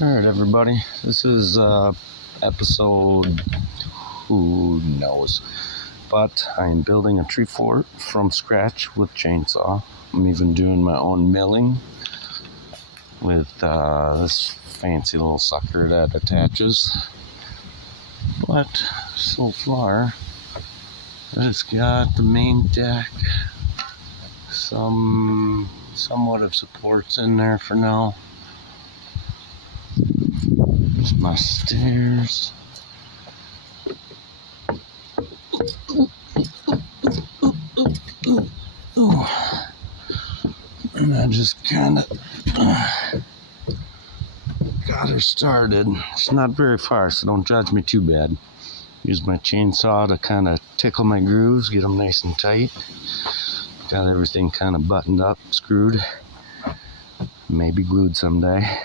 Alright, everybody, this is episode, who knows, but I am building a tree fort from scratch with chainsaw. I'm even doing my own milling with this fancy little sucker that attaches, but so far it's got the main deck, somewhat of supports in there for now. There's my stairs. And I just kind of got her started. It's not very far, so don't judge me too bad. Use my chainsaw to kind of tickle my grooves, get them nice and tight. Got everything kind of buttoned up, screwed, maybe glued someday.